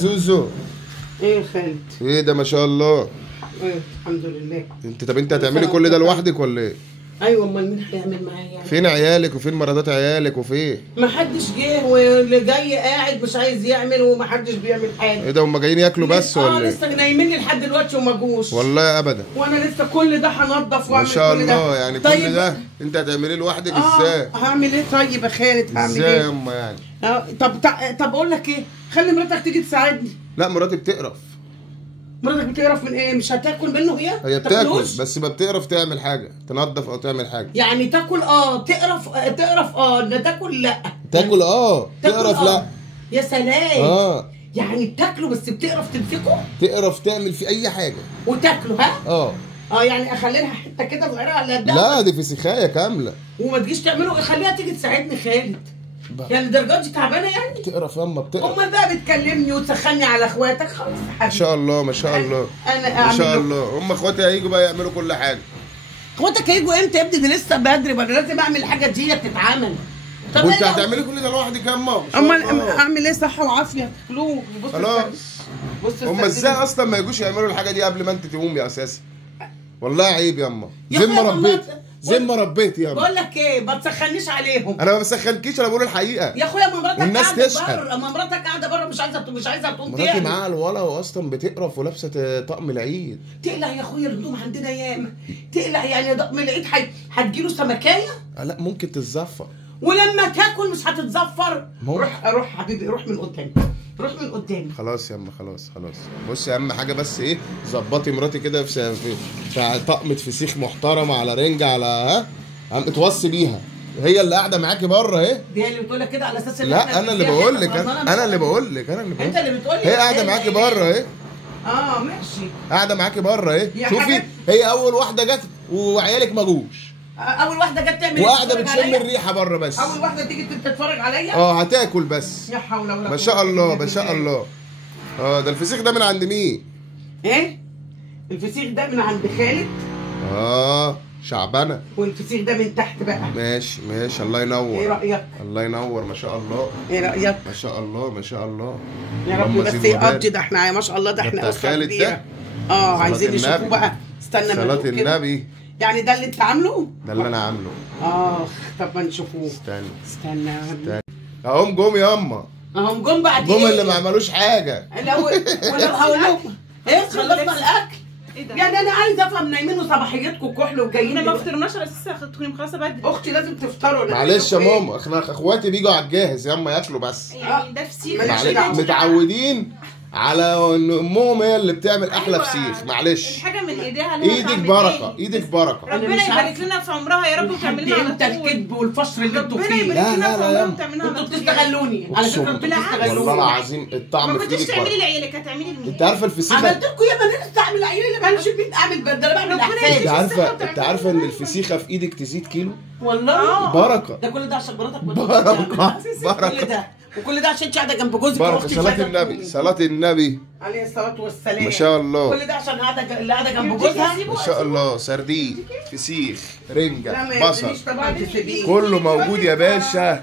زوزو ايه يا خالد؟ ايه ده ما شاء الله. ايه الحمد لله. انت هتعملي كل ده لوحدك ولا ايه؟ ايوه، امال مين هيعمل معايا يعني؟ فين عيالك وفين مراتات عيالك وفين؟ ما حدش جه، واللي جاي قاعد مش عايز يعمل وما حدش بيعمل حاجه. ايه ده هم جايين ياكلوا بس ولا ايه؟ لسه نايمين لحد دلوقتي وما جوش. والله ابدا. وانا لسه كل ده هنضف واعمل ما شاء كل ده. الله يعني طيب. كل ده انت هتعمليه لوحدك ازاي؟ هعمل ايه طيب يا خالد؟ هعمل ازاي ايه؟ يا اما يعني؟ طب اقول لك ايه؟ خلي مراتك تيجي تساعدني. لا مراتي بتقرف. مراتك بتقرف من ايه؟ مش هتاكل منه هي بتاكل بس ما بتقرف تعمل حاجه، تنظف او تعمل حاجه. يعني تاكل تقرف لا تاكل لا. تاكل تقرف لا. يا سلام. يعني بتاكله بس بتقرف تمسكه؟ تقرف تعمل فيه اي حاجه وتاكله. ها؟ يعني اخلي لها حته كده صغيره على قدها؟ لا دي فسيخايه كامله. وما تجيش تعمله، خليها تيجي تساعدني خالد. يعني الدرجات دي تعبانه يعني؟ بتقرف ياما بتقرف. امال بقى بتكلمني وتسخني على اخواتك؟ خلاص يا حبيبي. ما شاء الله ما شاء الله. انا ما شاء الله. هم اخواتي هيجوا بقى يعملوا كل حاجه. اخواتك هيجوا امتى يا ابني؟ ده لسه بدري، وانا لازم اعمل الحاجه دي تتعمل. طب وانت هتعملي كل ده لوحدك يا اما؟ امال اعمل ايه؟ صحه وعافيه تاكلوه. خلاص. هم ازاي اصلا ما يجوش يعملوا الحاجه دي قبل ما انت تقومي اساسا؟ والله عيب يا اما. زي ما ربيتي يا اما. بقول لك ايه، ما تسخنيش عليهم. انا ما بسخنكيش، انا بقول الحقيقه يا اخويا. ما مراتك والناس تشهد. ما مراتك قاعده بره مش عايزه تقوم تاني. مراتي معاها الولا واصلا بتقرف ولابسه طقم العيد. تقلق يا اخويا، الهدوم عندنا ياما. تقلق يعني طقم العيد هتجيله سمكايه؟ لا ممكن تتزفر. ولما تاكل مش هتتزفر. روح حبيبي، روح من قدامي. روح من قدامي. خلاص يا اما خلاص. بصي اهم حاجه بس ايه، ظبطي مراتي كده في طقمه فسيخ محترمه على رنجه على اتوصي بيها. هي اللي قاعده معاكي بره اهي. دي اللي بتقول لك كده على اساس لا انا اللي بقول لك. انا اللي بقول لك. انت اللي بتقول لي. هي قاعده معاكي بره اهي. ماشي. قاعده معاكي بره اهي. شوفي هي اول واحده جت وعيالك ما جوش. اول واحده جت تعمل ايه؟ وقاعده بتشم الريحه بره بس. اول واحده تيجي تتفرج عليا؟ هتاكل بس. يا حول ولا قوه. ما شاء الله ما شاء الله. ده الفسيخ ده من عند مين؟ ايه؟ الفسيخ ده من عند خالد. شعبانه. والفسيخ ده من تحت بقى. ماشي الله ينور. ايه رايك؟ الله ينور ما شاء الله. ايه رايك؟ ما شاء الله ما شاء الله. يا رب بس يقضي. ده احنا ما شاء الله، ده احنا اسره كبيره. عايزين نشوفوه بقى. استنى صلاة النبي. يعني ده اللي انت عامله؟ ده اللي انا عامله. طب ما نشوفوه. استنى اهم جم ياما. اهم جم بعد جم اللي ما عملوش حاجه. ولو هقول لكم خلصنا الاكل. ايه ده؟ يعني انا عايزه افهم، نايمين وصباحيتكم كحل وجايين. احنا ما فطرناش على اساس تكوني مخلصه بدري. اختي لازم تفطروا. معلش يا ماما، اخواتي بيجوا على الجاهز ياما ياكلوا بس. يعني ده فسيخ. متعودين على ان امهم هي اللي بتعمل احلى فسيخ. معلش الحاجه من ايديها. ايدك بركه. ايدك بركه. ربنا يبارك لنا في عمرها يا رب وتعمل لنا على طول. انت الكذب والفشر اللي انتوا فيه. ربنا يبارك لنا في عمرها وتعمل لنا انتوا بتستغلوني على فكره. بتستغلوني والله العظيم. الطعم في ايدك. ما كنتش بركه. تعملي لعيالك، هتعملي لمين؟ انت عارفه الفسيخ عملت لكم يا بنات. استعمل عيالي اللي مالوش مين اعمل بدل بعمل احسان. انت عارفه ان الفسيخه في ايدك تزيد كيلو. والله بركه. ده كل ده عشان مراتك. بركه. كل ده وكل ده عشان انت قاعده جنب جوزك. بركه. صلاه النبي. صلاه النبي عليه الصلاه والسلام. ما شاء الله. كل ده عشان قاعده جنب جوزها. ما شاء الله. سردين، فسيخ، رنجه، بصل، طبعا كله موجود يا باشا.